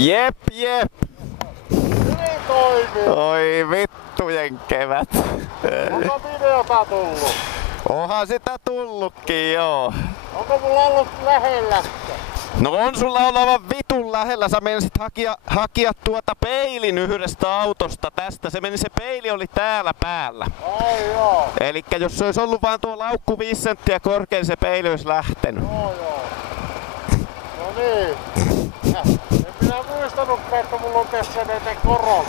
Jep, jep. Hyvin toimii. Oi vittujen kevät. Onko videota tullut? Onhan sitä tullutkin, joo. Onko mulla ollut lähellä? No on sulla olevan vitun lähellä. Sä menisit hakia tuota peilin yhdestä autosta tästä. Se peili oli täällä päällä. Ai joo. Elikkä jos se olisi ollut vaan tuo laukku 5 senttiä korkein, se peili olisi lähtenyt. Joo joo. No niin. En minä muistanutkaan, että mulla on tässä näitä koron.